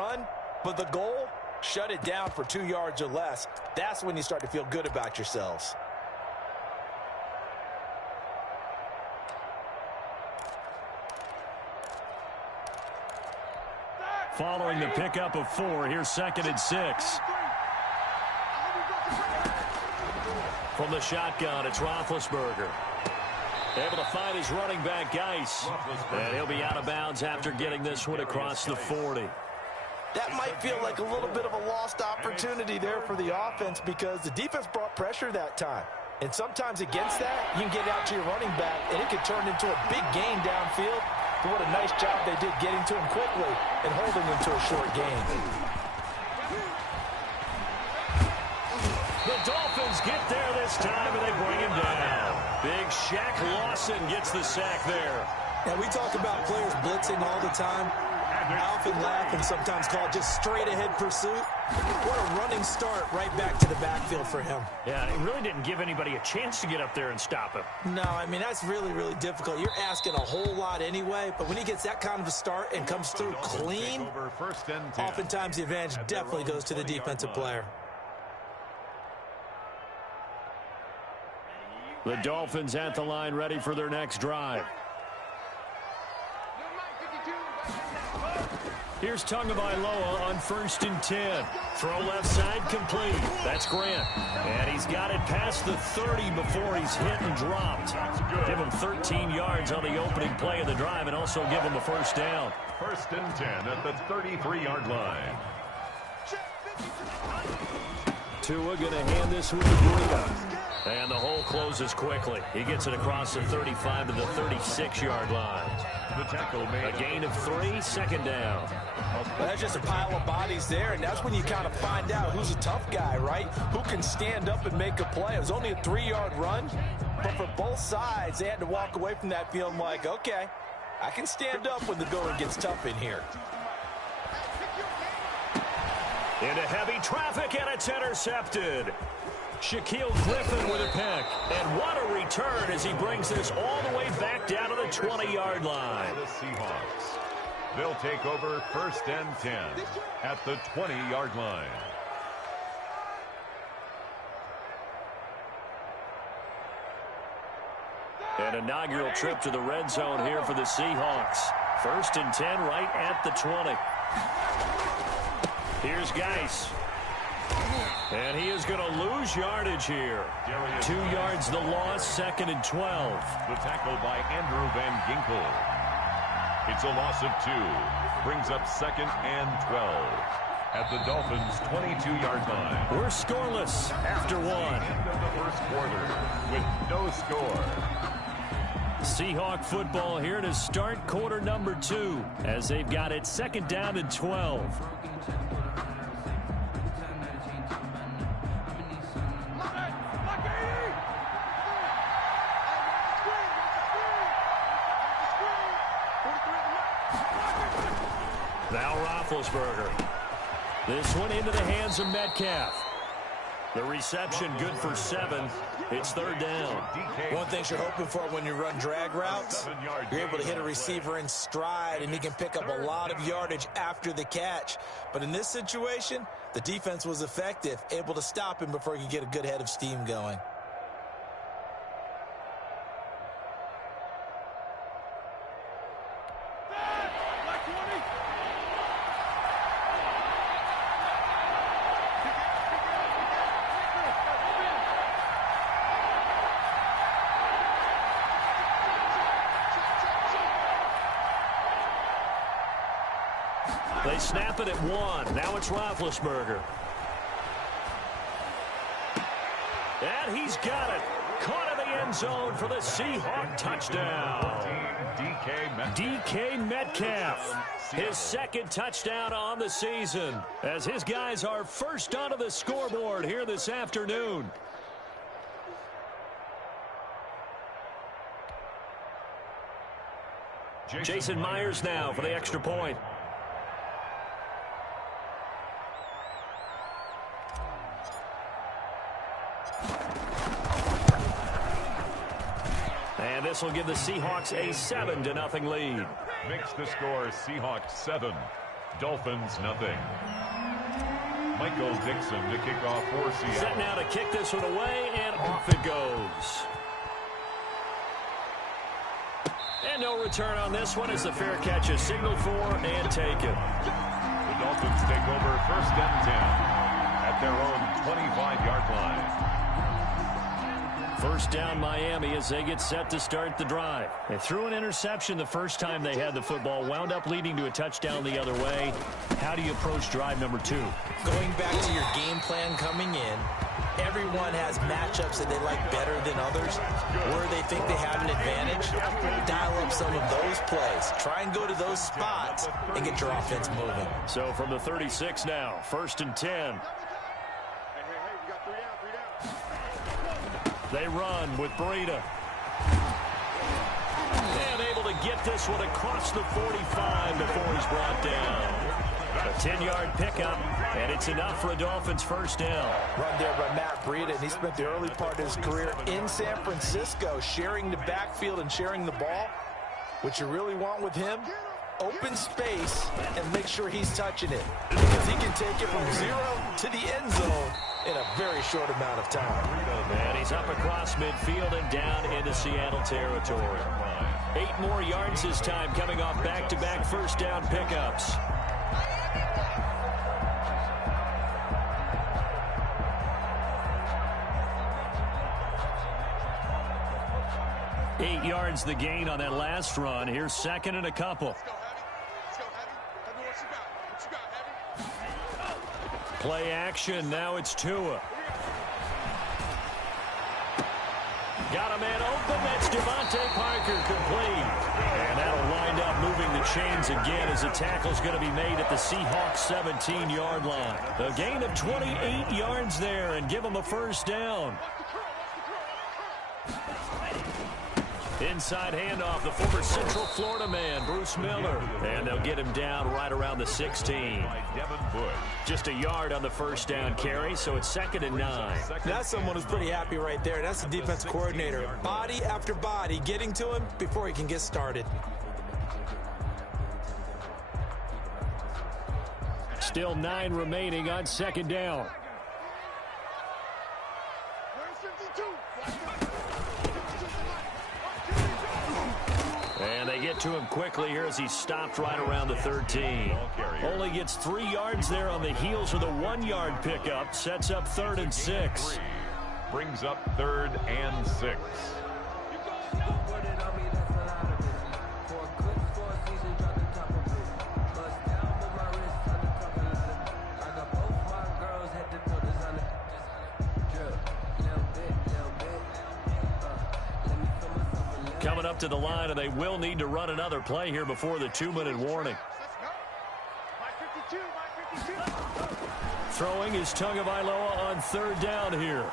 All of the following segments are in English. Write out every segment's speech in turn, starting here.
run, but the goal, shut it down for 2 yards or less. That's when you start to feel good about yourselves. Following the pickup of 4, here's 2nd and 6. From the shotgun, it's Roethlisberger. Able to find his running back, Geis. And he'll be out of bounds after getting this one across the 40. That might feel like a little bit of a lost opportunity there for the offense because the defense brought pressure that time. And sometimes against that, you can get out to your running back, and it could turn into a big gain downfield. But what a nice job they did getting to him quickly and holding him to a short gain. The Dolphins get there this time, and they bring him down. Big Shaq Lawson gets the sack there. And we talk about players blitzing all the time. I often laugh and sometimes call it just straight-ahead pursuit. What a running start right back to the backfield for him. Yeah, it really didn't give anybody a chance to get up there and stop him. No, I mean, that's really, really difficult. You're asking a whole lot anyway, but when he gets that kind of a start and comes through clean, oftentimes the advantage definitely goes to the defensive player. The Dolphins at the line, ready for their next drive. Here's Tagovailoa on 1st and 10. Throw left side complete. That's Grant. And he's got it past the 30 before he's hit and dropped. Give him 13 yards on the opening play of the drive and also give him a first down. 1st and 10 at the 33-yard line. Tua going to hand this one to Breida. And the hole closes quickly. He gets it across the 35 to the 36-yard line. The tackle made. A gain of 3, 2nd down. Well, that's just a pile of bodies there, and that's when you kind of find out who's a tough guy, right? Who can stand up and make a play. It was only a 3-yard run, but for both sides, they had to walk away from that feeling like, okay, I can stand up when the going gets tough in here. Into heavy traffic, and it's intercepted. Shaquille Griffin with a pick. And what a return as he brings this all the way back down to the 20-yard line. The Seahawks. They'll take over 1st and 10 at the 20-yard line. An inaugural trip to the red zone here for the Seahawks. 1st and 10 right at the 20. Here's Geis. And he is going to lose yardage here. 2 yards the loss, 2nd and 12. The tackle by Andrew Van Ginkel. It's a loss of 2. Brings up 2nd and 12 at the Dolphins' 22-yard line. We're scoreless after 1. End of the 1st quarter with no score. Seahawk football here to start quarter number 2 as they've got it 2nd down and 12. Now Roethlisberger. This one into the hands of Metcalf. The reception good for 7. It's 3rd down. One thing you're hoping for when you run drag routes, you're able to hit a receiver in stride, and he can pick up a lot of yardage after the catch. But in this situation, the defense was effective, able to stop him before he could get a good head of steam going. They snap it at 1. Now it's Roethlisberger. And he's got it. Caught in the end zone for the Seahawk touchdown. DK Metcalf. His 2nd touchdown on the season as his guys are first onto the scoreboard here this afternoon. Jason Myers now for the extra point. And this will give the Seahawks a 7-0 lead. Makes the score Seahawks 7, Dolphins, nothing. Michael Dixon to kick off for Seattle. Set now to kick this one away, and off it goes. And no return on this one as the fair catch is signaled for and taken. The Dolphins take over 1st and 10 at their own 25-yard line. First down Miami as they get set to start the drive. They threw an interception the first time they had the football, wound up leading to a touchdown the other way. How do you approach drive number 2? Going back to your game plan coming in, everyone has matchups that they like better than others. Where they think they have an advantage, dial up some of those plays. Try and go to those spots and get your offense moving. So from the 36 now, 1st and 10. They run with Breida. And able to get this one across the 45 before he's brought down. A 10-yard pickup, and it's enough for a Dolphins first down. Run there by Matt Breida, and he spent the early part of his career in San Francisco sharing the backfield and sharing the ball. What you really want with him, open space and make sure he's touching it, because he can take it from 0 to the end zone in a very short amount of time. And he's up across midfield and down into Seattle territory. 8 more yards this time, coming off back-to-back first down pickups. Eight yards the gain on that last run. Here's 2nd and a couple. Play action. Now it's Tua. Got a man open. That's Devontae Parker complete. And that'll wind up moving the chains again as the tackle's going to be made at the Seahawks 17-yard line. A gain of 28 yards there and give them a first down. Inside handoff, the former Central Florida man, Bruce Miller. And they'll get him down right around the 16. Just a yard on the first down carry, so it's 2nd and 9. That's someone who's pretty happy right there. That's the defense coordinator. Body after body, getting to him before he can get started. Still 9 remaining on 2nd down. And they get to him quickly here as he stopped right around the 13. Only gets 3 yards there on the heels of the 1-yard pickup. Sets up 3rd and 6. Brings up 3rd and 6. Coming up to the line, and they will need to run another play here before the 2-minute warning. Throwing is Tagovailoa on 3rd down here.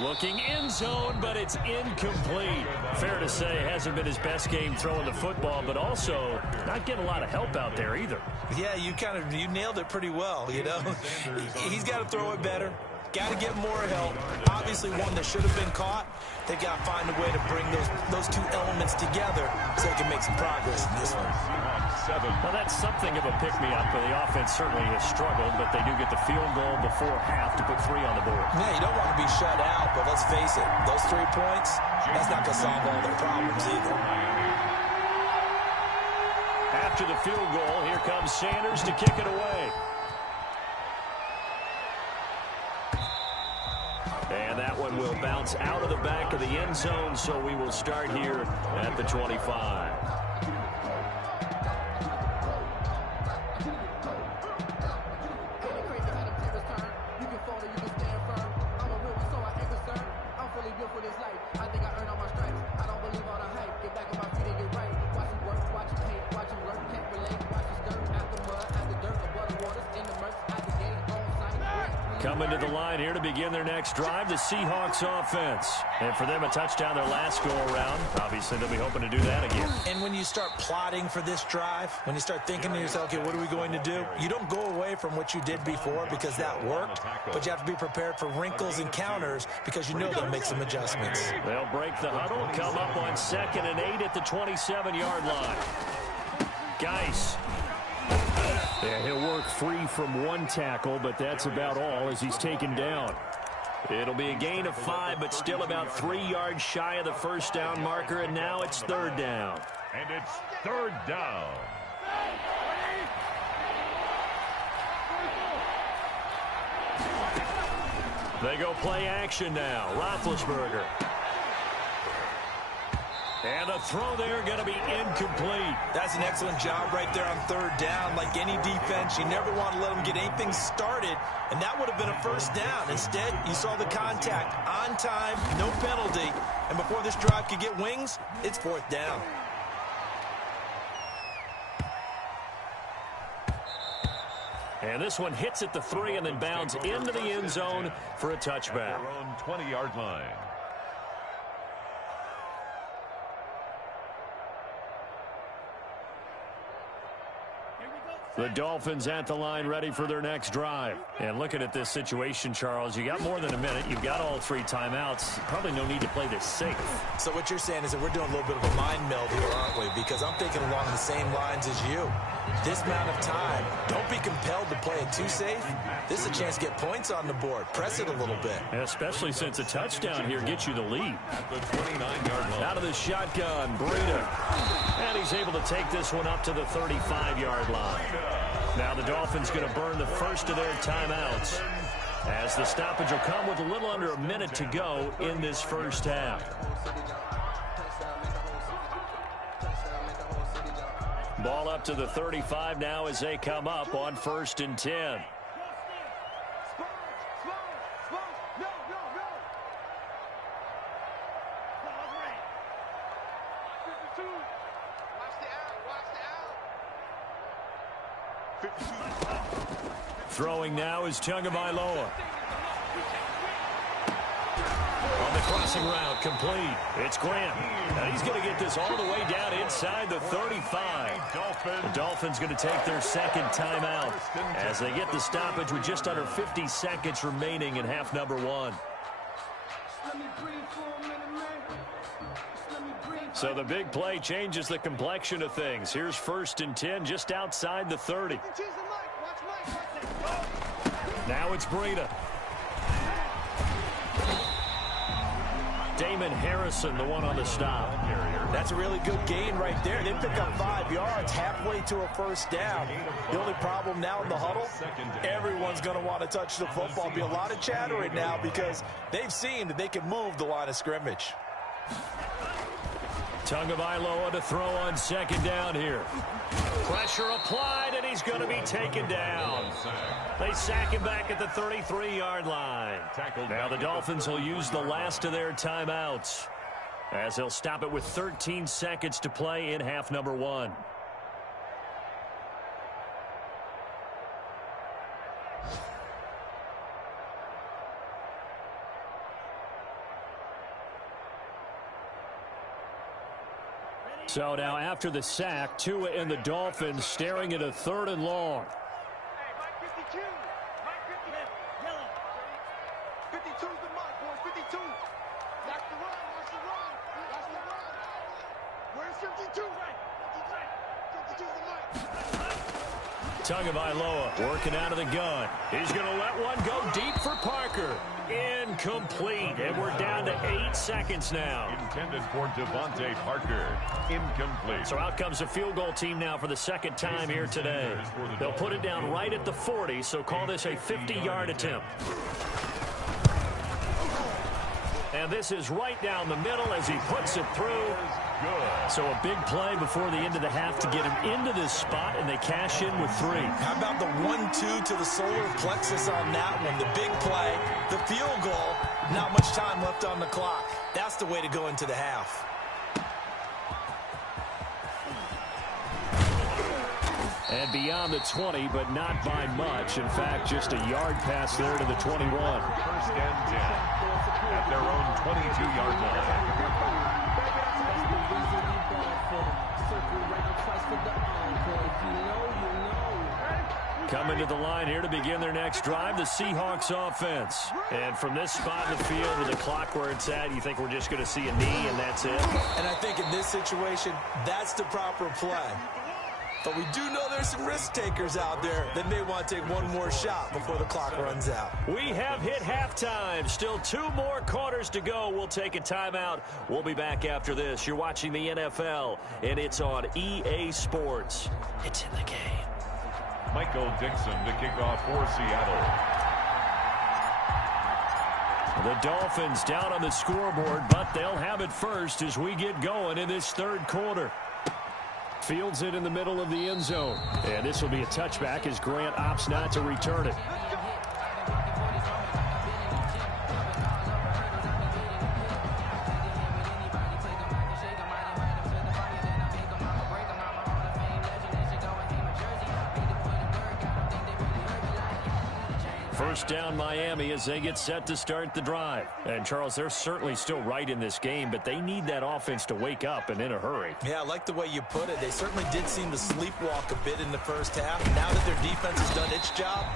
Looking end zone, but it's incomplete. Fair to say, hasn't been his best game throwing the football, but also not getting a lot of help out there either. Yeah, you nailed it pretty well, you know. He's got to throw it better. Got to get more help. Obviously one that should have been caught. They got to find a way to bring those two elements together so they can make some progress in this one. Well, that's something of a pick-me-up. The offense certainly has struggled, but they do get the field goal before half to put 3 on the board. Yeah, you don't want to be shut out, but let's face it, those 3 points, that's not going to solve all their problems either. After the field goal, here comes Sanders to kick it away. And that one will bounce out of the back of the end zone, so we will start here at the 25. Coming to the line here to begin their next drive, the Seahawks offense. And for them, a touchdown their last go-around. Obviously, they'll be hoping to do that again. And when you start plotting for this drive, when you start thinking to yourself, okay, what are we going to do? You don't go away from what you did before because that worked, but you have to be prepared for wrinkles and counters because you know they'll make some adjustments. They'll break the huddle, come up on 2nd and 8 at the 27-yard line. Geis. Yeah, he'll work free from one tackle, but that's about all as he's taken down. It'll be a gain of 5, but still about 3 yards shy of the first down marker, and now it's 3rd down. And it's 3rd down. They go play action now. Roethlisberger. And the throw there going to be incomplete. That's an excellent job right there on 3rd down. Like any defense, you never want to let them get anything started, and that would have been a 1st down. Instead, you saw the contact on time, no penalty, and before this drive could get wings, it's 4th down. And this one hits at the 3 and then bounds into the end zone for a touchback. At their own 20-yard line. The Dolphins at the line ready for their next drive. And looking at this situation, Charles, you got more than a minute. You've got all 3 timeouts. Probably no need to play this safe. So what you're saying is that we're doing a little bit of a mind meld here, aren't we? Because I'm thinking along the same lines as you. This amount of time, don't be compelled to play it too safe. This is a chance to get points on the board. Press it a little bit. Especially since a touchdown here gets you the lead. At the 29-yard line. Out of the shotgun, Breida. And he's able to take this one up to the 35-yard line. Now the Dolphins going to burn the first of their timeouts, as the stoppage will come with a little under a minute to go in this first half. Ball up to the 35 now as they come up on 1st and 10. Throwing now is Tagovailoa. On the crossing route, complete. It's Grant. And he's going to get this all the way down inside the 35. The Dolphins going to take their 2nd timeout as they get the stoppage with just under 50 seconds remaining in half number 1. So the big play changes the complexion of things. Here's 1st and 10 just outside the 30. Now it's Breida. Damon Harrison, the one on the stop. That's a really good gain right there. They pick up 5 yards halfway to a 1st down. The only problem now in the huddle, everyone's going to want to touch the football. There'll be a lot of chattering now because they've seen that they can move the line of scrimmage. Tagovailoa to throw on 2nd down here. Pressure applied, and he's going to be taken down. They sack him back at the 33-yard line. Now the Dolphins will use the last of their timeouts, as they'll stop it with 13 seconds to play in half number 1. So now after the sack, Tua and the Dolphins staring at a 3rd and long. Hey, Mike 52. Mike 50. Yellow. 52's the mark, boy. 52. Watch the run. Watch the run. Watch the run. Where's 52? 52's the mark. Tagovailoa working out of the gun. He's going to let one go deep for Parker. Incomplete, and we're down to 8 seconds now. Intended for Devontae Parker. Incomplete. So out comes the field goal team now for the 2nd time here today. They'll put it down right at the 40, so call this a 50-yard attempt. And this is right down the middle as he puts it through. Good. So a big play before the end of the half to get him into this spot, and they cash in with 3. How about the 1-2 to the solar plexus on that one? The big play, the field goal, not much time left on the clock. That's the way to go into the half. And beyond the 20, but not by much. In fact, just a yard pass there to the 21. 1st and 10 at their own 22-yard line. Coming to the line here to begin their next drive, the Seahawks offense. And from this spot in the field with the clock where it's at, you think we're just going to see a knee and that's it? And I think in this situation, that's the proper play. But we do know there's some risk takers out there that may want to take one more shot before the clock runs out. We have hit halftime. Still 2 more quarters to go. We'll take a timeout. We'll be back after this. You're watching the NFL, and it's on EA Sports. It's in the game. Michael Dixon to kick off for Seattle. The Dolphins down on the scoreboard, but they'll have it first as we get going in this third quarter. Fields it in the middle of the end zone. And this will be a touchback as Grant opts not to return it. First down Miami as they get set to start the drive. And, Charles, they're certainly still right in this game, but they need that offense to wake up and in a hurry. Yeah, I like the way you put it. They certainly did seem to sleepwalk a bit in the first half. Now that their defense has done its job,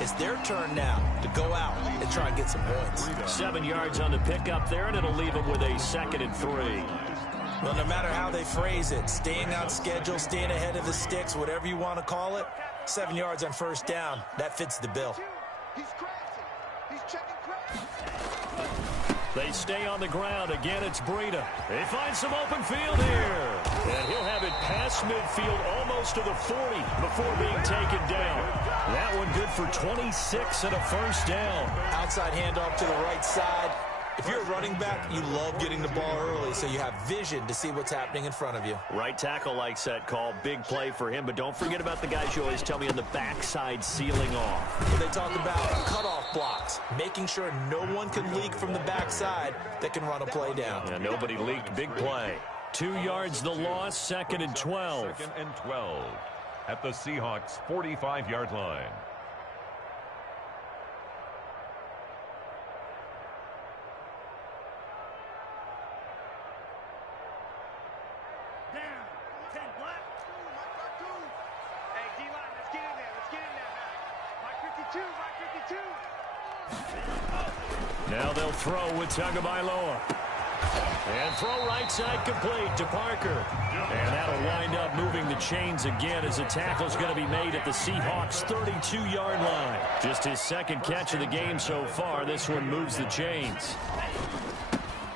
it's their turn now to go out and try and get some points. 7 yards on the pickup there, and it'll leave them with a 2nd and 3. Well, no matter how they phrase it, staying on schedule, staying ahead of the sticks, whatever you want to call it, 7 yards on first down, that fits the bill. He's crashing. He's checking crash. They stay on the ground. Again, it's Breida. They find some open field here. And he'll have it past midfield almost to the 40 before being taken down. That one good for 26 and a first down. Outside handoff to the right side. If you're a running back, you love getting the ball early so you have vision to see what's happening in front of you. Right tackle likes that call. Big play for him. But don't forget about the guys you always tell me on the backside sealing off. They talk about cutoff blocks, making sure no one can leak from the backside that can run a play down. Yeah, nobody leaked. Big play. 2 yards the loss, 2nd and 12. 2nd and 12 at the Seahawks' 45-yard line. Now they'll throw with Tagovailoa. And throw right side complete to Parker. And that'll wind up moving the chains again as the tackle's going to be made at the Seahawks' 32-yard line. Just his 2nd catch of the game so far. This one moves the chains.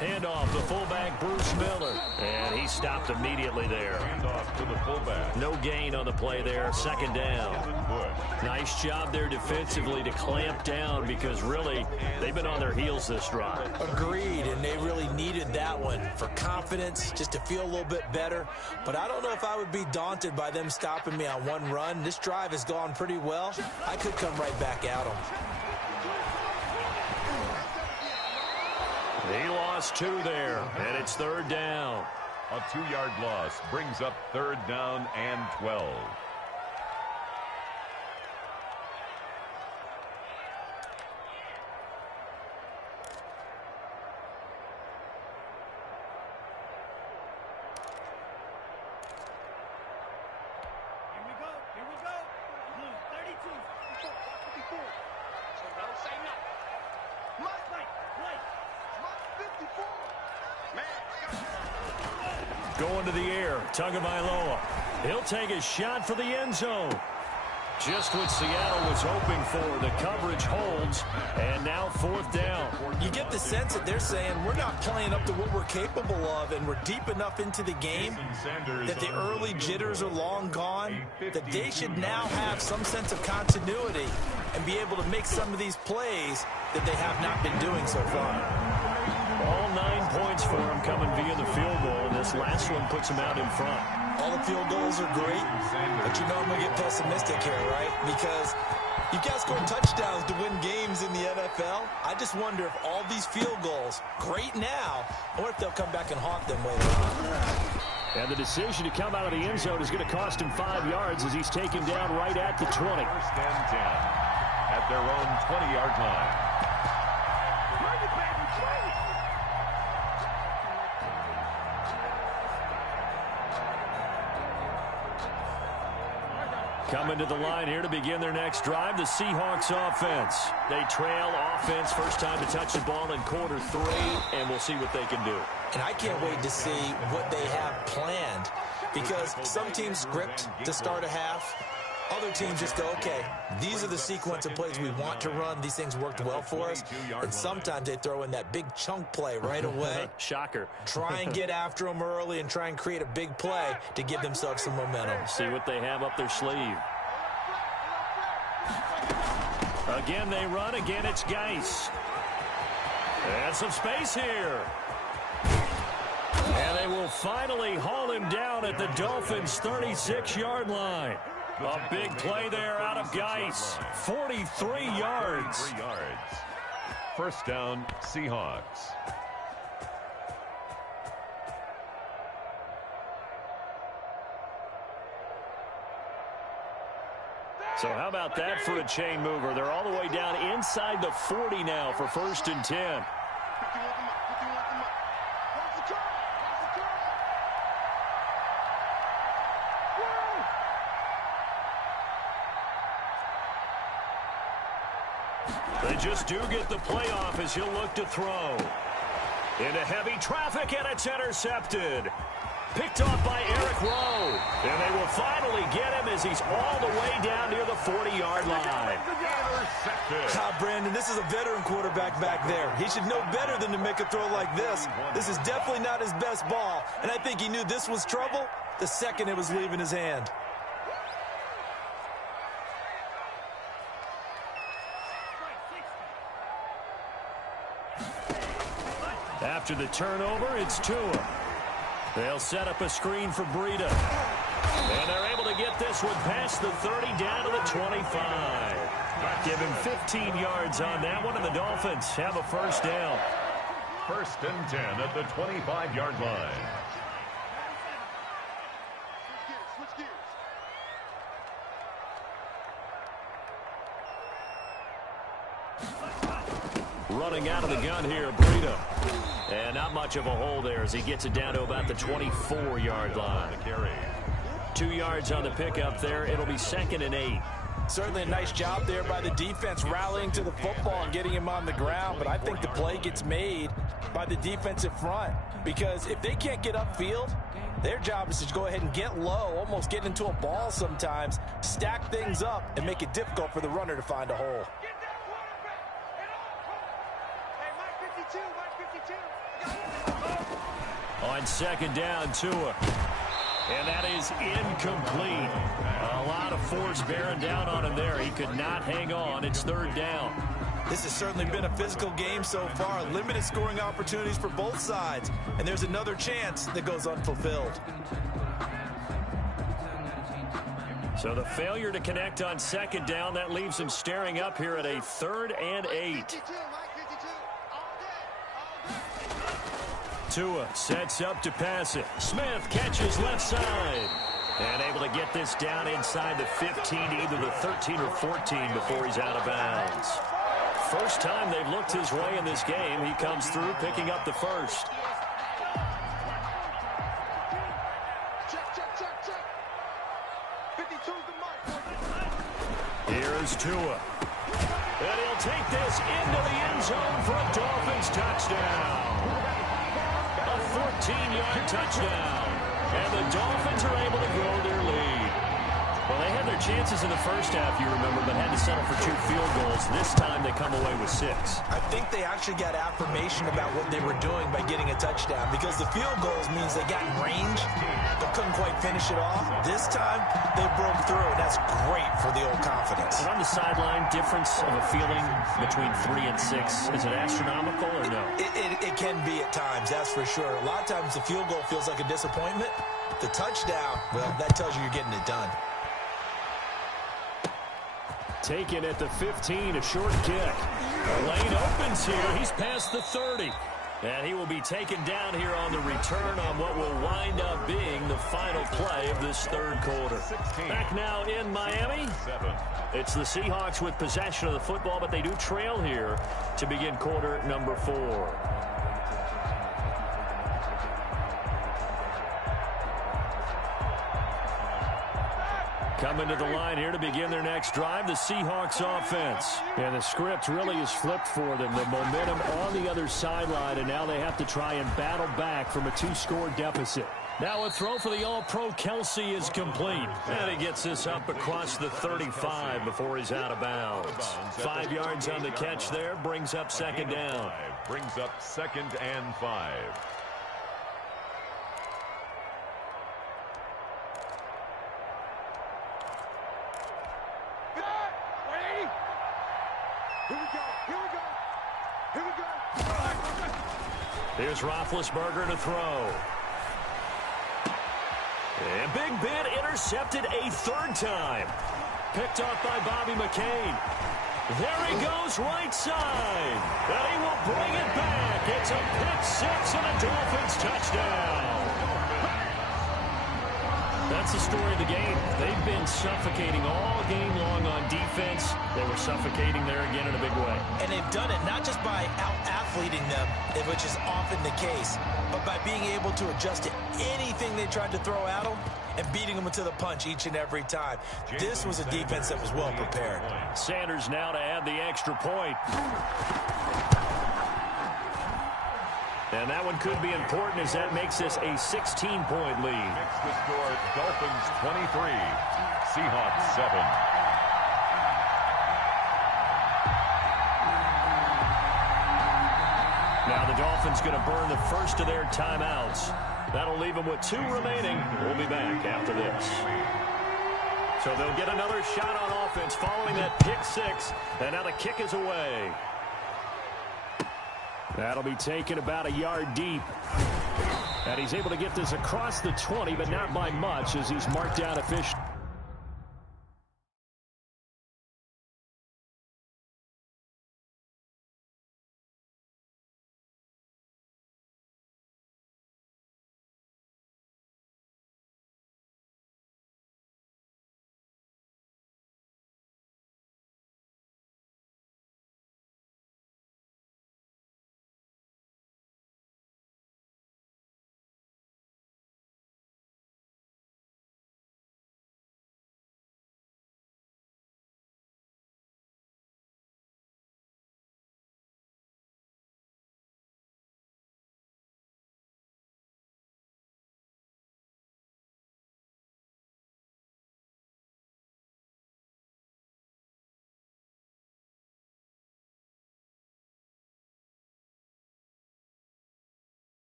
Handoff to fullback Bruce Miller. And he stopped immediately there. Handoff to the fullback. No gain on the play there. 2nd down. Nice job there defensively to clamp down because really they've been on their heels this drive. Agreed, and they really needed that one for confidence, just to feel a little bit better. But I don't know if I would be daunted by them stopping me on one run. This drive has gone pretty well. I could come right back at them. He lost 2 there, and it's 3rd down. A 2-yard loss brings up 3rd down and 12. Going to the air, Tagovailoa. He'll take a shot for the end zone. Just what Seattle was hoping for. The coverage holds, and now 4th down. You get the sense that they're saying we're not playing up to what we're capable of, and we're deep enough into the game that the early jitters are long gone, that they should now have some sense of continuity and be able to make some of these plays that they have not been doing so far. All 9 points for them coming via the field goal, and this last one puts them out in front. All the field goals are great, but you know I'm going to get pessimistic here, right? Because you guys score touchdowns to win games in the NFL. I just wonder if all these field goals, great now, or if they'll come back and haunt them later on. And the decision to come out of the end zone is going to cost him 5 yards as he's taken down right at the 20. 1st and 10 at their own 20-yard line. Coming to the line here to begin their next drive, the Seahawks offense. They trail offense, first time to touch the ball in quarter 3, and we'll see what they can do. And I can't wait to see what they have planned because some teams script to start a half. Other teams just go, okay, these are the sequence of plays we want to run. These things worked well for us. And sometimes they throw in that big chunk play right away. Shocker. Try and get after them early and try and create a big play to give themselves some momentum. See what they have up their sleeve. Again, they run. Again, it's Geis. And some space here. And they will finally haul him down at the Dolphins' 36-yard line. A big play there out of Geis. 43 yards. First down, Seahawks. So how about that for a chain mover? They're all the way down inside the 40 now for 1st and 10. They just do get the playoff as he'll look to throw. Into heavy traffic, and it's intercepted. Picked off by Eric Rowe. And they will finally get him as he's all the way down near the 40-yard line. Brandon, this is a veteran quarterback back there. He should know better than to make a throw like this. This is definitely not his best ball. And I think he knew this was trouble the second it was leaving his hand. After the turnover, it's Tua. They'll set up a screen for Breida. And they're able to get this one past the 30 down to the 25. Give him 15 yards on that one, and the Dolphins have a first down. 1st and 10 at the 25-yard line. Running out of the gun here, Breida. And not much of a hole there as he gets it down to about the 24-yard line. 2 yards on the pickup there. It'll be 2nd and 8. Certainly a nice job there by the defense rallying to the football and getting him on the ground. But I think the play gets made by the defensive front. Because if they can't get upfield, their job is to go ahead and get low, almost get into a ball sometimes, stack things up, and make it difficult for the runner to find a hole. On 2nd down, Tua. And that is incomplete. A lot of force bearing down on him there. He could not hang on. It's 3rd down. This has certainly been a physical game so far. Limited scoring opportunities for both sides. And there's another chance that goes unfulfilled. So the failure to connect on 2nd down, that leaves him staring up here at a 3rd and 8. Tua sets up to pass it. Smith catches left side. And able to get this down inside the 15 to either the 13 or 14 before he's out of bounds. First time they've looked his way in this game. He comes through picking up the first. Here's Tua. And he'll take this into the end zone for a Dolphins touchdown. A 14-yard touchdown. And the Dolphins are able to grow their lead. Well, they had their chances in the first half, you remember, but had to settle for 2 field goals. This time they come away with 6. I think they actually got affirmation about what they were doing by getting a touchdown, because the field goals means they got in range but couldn't quite finish it off. This time they broke through, and that's great for the old confidence. And on the sideline, difference of a feeling between 3 and 6, is it astronomical or no? It can be at times, that's for sure. A lot of times the field goal feels like a disappointment. The touchdown, well, that tells you you're getting it done. Taken at the 15, a short kick. The lane opens here. He's past the 30. And he will be taken down here on the return on what will wind up being the final play of this 3rd quarter. Back now in Miami. It's the Seahawks with possession of the football, but they do trail here to begin quarter number 4. Coming to the line here to begin their next drive, the Seahawks offense. And the script really is flipped for them. The momentum on the other sideline, and now they have to try and battle back from a 2-score deficit. Now a throw for the All-Pro Kelsey is complete. And he gets this up across the 35 before he's out of bounds. 5 yards on the catch there, brings up second down. Brings up 2nd and 5. Ready? Here we go. Here we go. Here we go. Here's Roethlisberger to throw. And Big Ben intercepted a 3rd time. Picked off by Bobby McCain. There he goes right side. And he will bring it back. It's a pick-6 and a Dolphins touchdown. That's the story of the game. They've been suffocating all game long on defense. They were suffocating there again in a big way. And they've done it not just by out-athleting them, which is often the case, but by being able to adjust to anything they tried to throw at them and beating them to the punch each and every time. This was a defense that was well prepared. Sanders now to add the extra point. And that one could be important as that makes this a 16-point lead. Makes the score Dolphins 23, Seahawks 7. Now the Dolphins going to burn the first of their timeouts. That'll leave them with 2 remaining. We'll be back after this. So they'll get another shot on offense following that pick-6. And now the kick is away. That'll be taken about a yard deep. And he's able to get this across the 20, but not by much as he's marked down officially.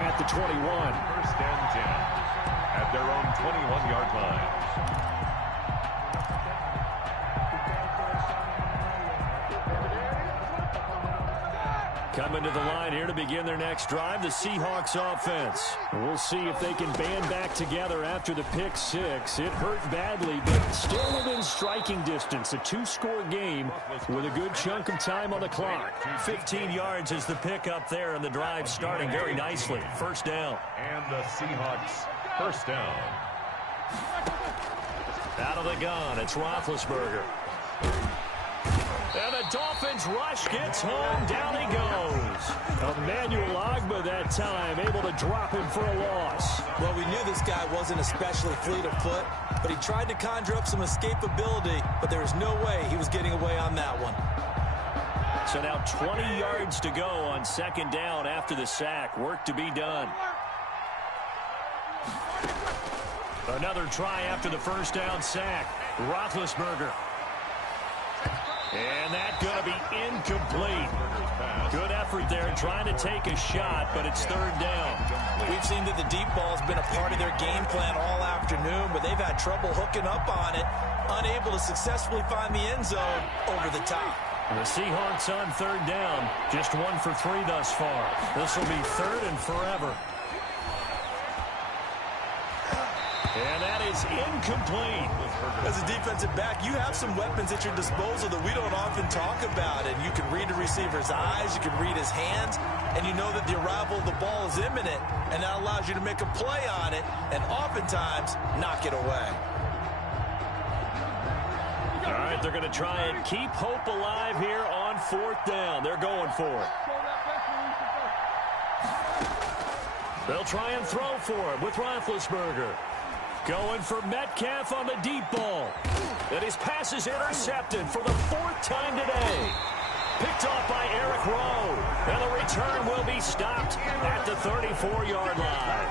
At the 21. 1st and 10 at their own 21-yard line. Coming to the line here to begin their next drive, the Seahawks offense. We'll see if they can band back together after the pick-6. It hurt badly, but still within striking distance. A 2-score game with a good chunk of time on the clock. 15 yards is the pickup there, and the drive starting very nicely. First down. And the Seahawks first down. Out of the gun, it's Roethlisberger. And the Dolphins rush gets home. Down he goes. Emmanuel Ogbah that time able to drop him for a loss. Well, we knew this guy wasn't especially fleet of foot, but he tried to conjure up some escapability, but there was no way he was getting away on that one. So now 20 yards to go on second down after the sack. Work to be done. Another try after the first down sack. Roethlisberger. And that's going to be incomplete. Good effort there trying to take a shot, but it's third down. We've seen that the deep ball has been a part of their game plan all afternoon, but they've had trouble hooking up on it, unable to successfully find the end zone over the top. The Seahawks on third down, just 1 for 3 thus far. This will be third and forever. And that is incomplete. As a defensive back, you have some weapons at your disposal that we don't often talk about. And you can read the receiver's eyes, you can read his hands, and you know that the arrival of the ball is imminent. And that allows you to make a play on it and oftentimes knock it away. All right, they're going to try and keep hope alive here on 4th down. They're going for it. They'll try and throw for it with Roethlisberger. Going for Metcalf on the deep ball. And his pass is intercepted for the 4th time today. Picked off by Eric Rowe. And the return will be stopped at the 34-yard line.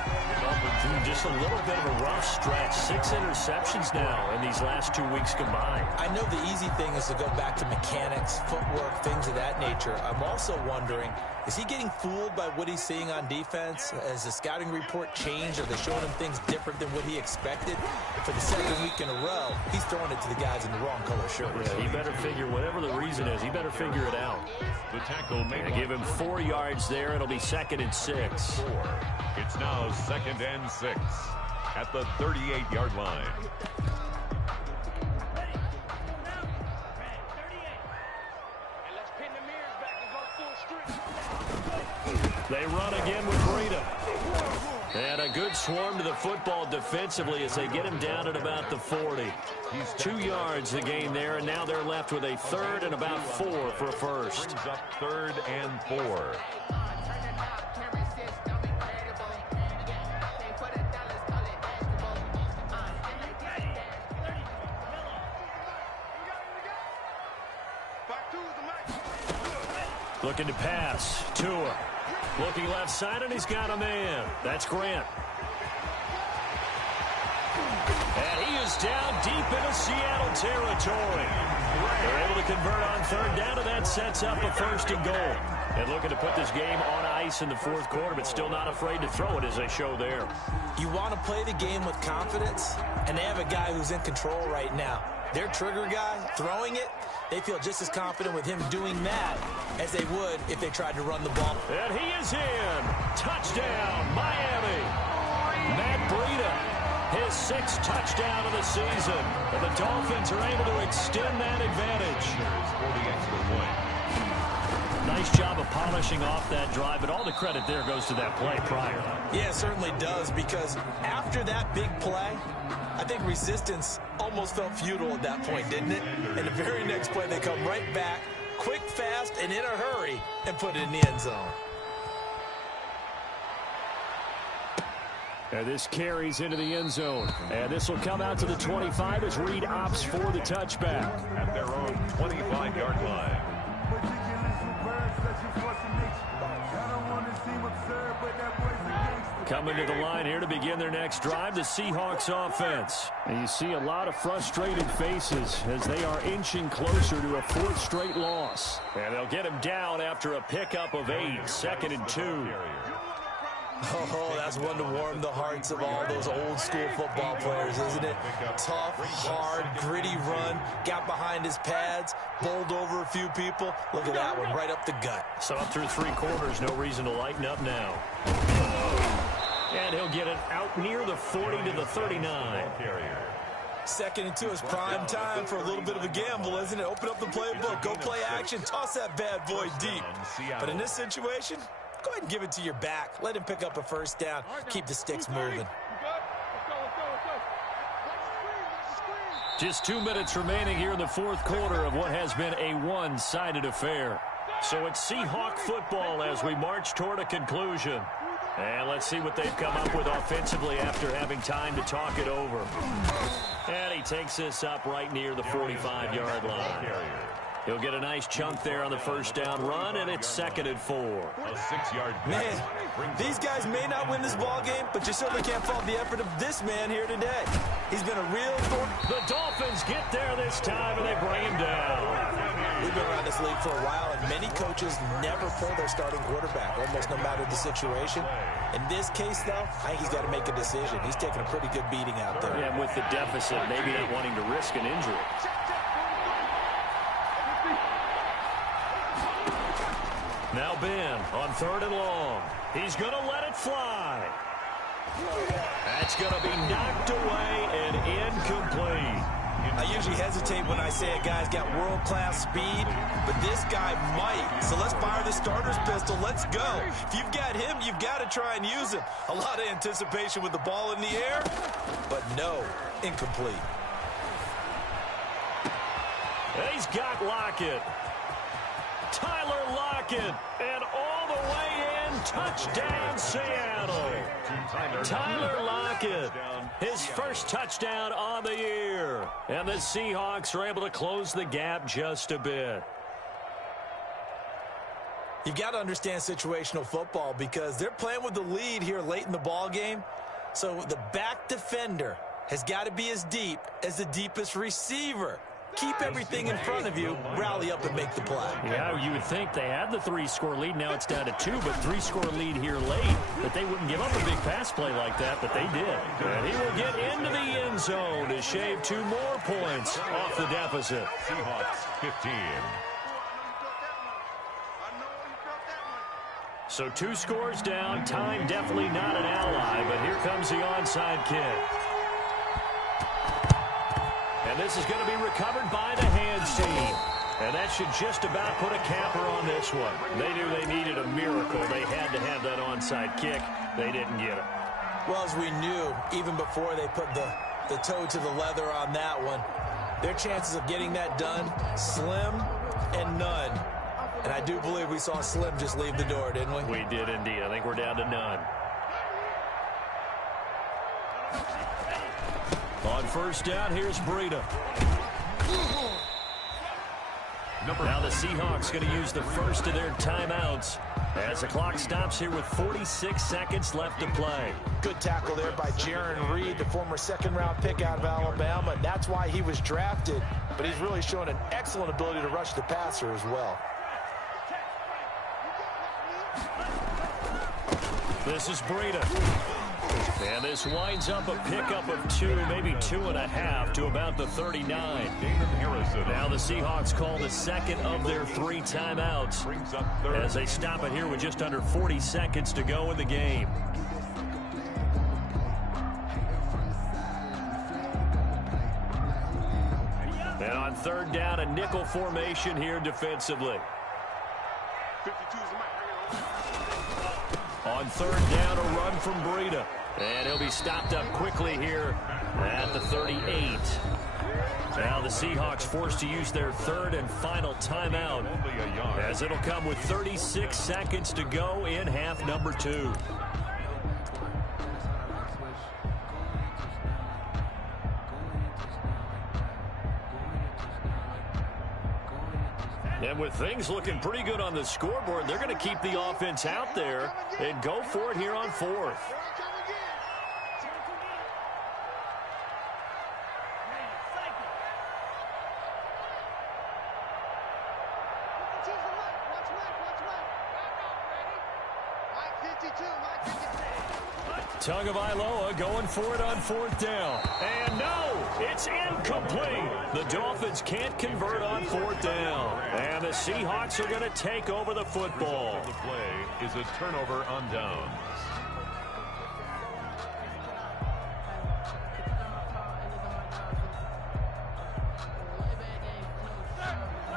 Just a little bit of a rough stretch. 6 interceptions now in these last 2 weeks combined. I know the easy thing is to go back to mechanics, footwork, things of that nature. I'm also wondering, is he getting fooled by what he's seeing on defense? Has the scouting report changed? Are they showing him things different than what he expected? For the 2nd week in a row, he's throwing it to the guys in the wrong color shirt. Yeah, he better figure, whatever the reason is, he better figure it out. The tackle made. Give him 4 yards there. It'll be 2nd and 6. It's now 2nd and 6 at the 38-yard line. They run again with Breida. And a good swarm to the football defensively as they get him down at about the 40. 2 yards the gain there, and now they're left with a 3rd and about 4 for a first. Brings up 3rd and 4. Looking to pass. Tua. Looking left side, and he's got a man. That's Grant. And he is down deep into Seattle territory. They're able to convert on 3rd down, and that sets up a 1st and goal. And looking to put this game on ice in the 4th quarter, but still not afraid to throw it as they show there. You want to play the game with confidence, and they have a guy who's in control right now. Their trigger guy, throwing it, they feel just as confident with him doing that as they would if they tried to run the ball. And he is in. Touchdown, Miami. Matt Breida, his 6th touchdown of the season. And the Dolphins are able to extend that advantage. For the extra point. Nice job of polishing off that drive, but all the credit there goes to that play prior. Yeah, it certainly does, because after that big play, I think resistance almost felt futile at that point, didn't it? And the very next play, they come right back, quick, fast, and in a hurry, and put it in the end zone. And this carries into the end zone. And this will come out to the 25 as Reed opts for the touchback. At their own 25-yard line. Coming to the line here to begin their next drive, the Seahawks offense. And you see a lot of frustrated faces as they are inching closer to a 4th straight loss. And they'll get him down after a pickup of 8, 2nd and 2. Oh, that's one to warm the hearts of all those old school football players, isn't it? Tough, hard, gritty run, got behind his pads, bowled over a few people. Look at that one, right up the gut. So up through 3 quarters, no reason to lighten up now. And he'll get it out near the 40 to the 39. 2nd and 2 is prime time for a little bit of a gamble, isn't it? Open up the playbook, go play action, toss that bad boy deep. But in this situation, go ahead and give it to your back. Let him pick up a 1st down. Keep the sticks moving. Just 2 minutes remaining here in the 4th quarter of what has been a one-sided affair. So it's Seahawk football as we march toward a conclusion. And let's see what they've come up with offensively after having time to talk it over. And he takes this up right near the 45-yard line. He'll get a nice chunk there on the 1st down run, and it's 2nd and 4. A 6-yard Man, these guys may not win this ball game, but you certainly can't fault the effort of this man here today. He's been a real thorn. The Dolphins get there this time, and they bring him down. We've been around this league for a while, and many coaches never pull their starting quarterback, almost no matter the situation. In this case, though, I think he's got to make a decision. He's taking a pretty good beating out there. Yeah, with the deficit, maybe not wanting to risk an injury. Now Ben on 3rd and long. He's going to let it fly. That's going to be knocked away and incomplete. I usually hesitate when I say a guy's got world-class speed, but this guy might. So let's fire the starter's pistol. Let's go. If you've got him, you've got to try and use him. A lot of anticipation with the ball in the air, but no, incomplete. He's got Lockett. Tyler Lockett. And all the way in, touchdown Seattle. Tyler Lockett, his first touchdown on the year. And the Seahawks are able to close the gap just a bit. You've got to understand situational football because they're playing with the lead here late in the ball game. So the back defender has got to be as deep as the deepest receiver. Keep everything in front of you, rally up and make the play. Yeah, you would think they had the 3-score lead. Now it's down to 2, but 3-score lead here late. But they wouldn't give up a big pass play like that, but they did. And he will get into the end zone to shave 2 more points off the deficit. Seahawks 15. So 2 scores down. Time definitely not an ally, but here comes the onside kick. And this is going to be recovered by the hands team. And that should just about put a capper on this one. They knew they needed a miracle. They had to have that onside kick. They didn't get it. Well, as we knew, even before they put the toe to the leather on that one, their chances of getting that done, slim and none. And I do believe we saw Slim just leave the door, didn't we? We did indeed. I think we're down to none. On first down, here's Breida. Now the Seahawks going to use the first of their timeouts as the clock stops here with 46 seconds left to play. Good tackle there by Jaron Reed, the former second-round pick out of Alabama. That's why he was drafted, but he's really shown an excellent ability to rush the passer as well. This is Breida. And this winds up a pickup of 2, maybe 2.5 to about the 39. Now the Seahawks call the second of their 3 timeouts as they stop it here with just under 40 seconds to go in the game. And on third down, a nickel formation here defensively. On third down, a run from Breida. And he'll be stopped up quickly here at the 38. Now the Seahawks forced to use their third and final timeout as it'll come with 36 seconds to go in half number 2. And with things looking pretty good on the scoreboard, they're going to keep the offense out there and go for it here on 4th. Tagovailoa going for it on 4th down. And no, it's incomplete. The Dolphins can't convert on 4th down. And the Seahawks are going to take over the football. The play is a turnover on downs.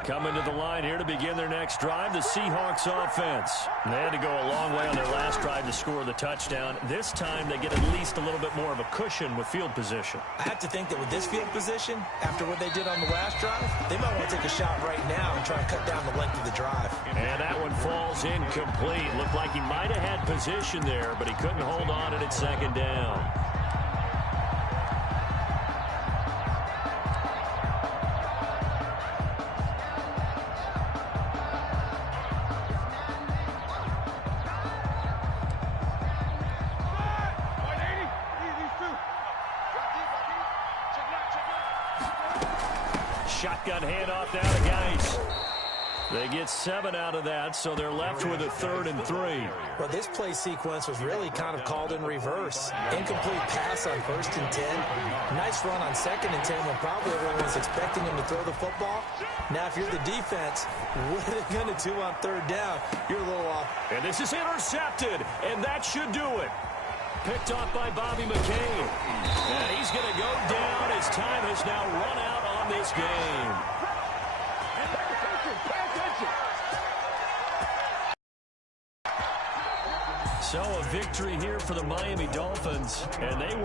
Coming to the line here to begin their next drive, the Seahawks offense. They had to go a long way on their last drive to score the touchdown. This time they get at least a little bit more of a cushion with field position. I have to think that with this field position, after what they did on the last drive, they might want to take a shot right now and try and cut down the length of the drive. And that one falls incomplete. Looked like he might have had position there, but he couldn't hold on at second down. Shotgun handoff now to Geis. They get 7 out of that, so they're left with a 3rd and 3. Well, this play sequence was really kind of called in reverse. Incomplete pass on 1st and 10. Nice run on 2nd and 10 when probably everyone was expecting him to throw the football. Now, if you're the defense, what are they going to do on 3rd down? You're a little off. And this is intercepted, and that should do it. Picked off by Bobby McCain. And he's going to go down. His time has now run out on this game. So a victory here for the Miami Dolphins, and they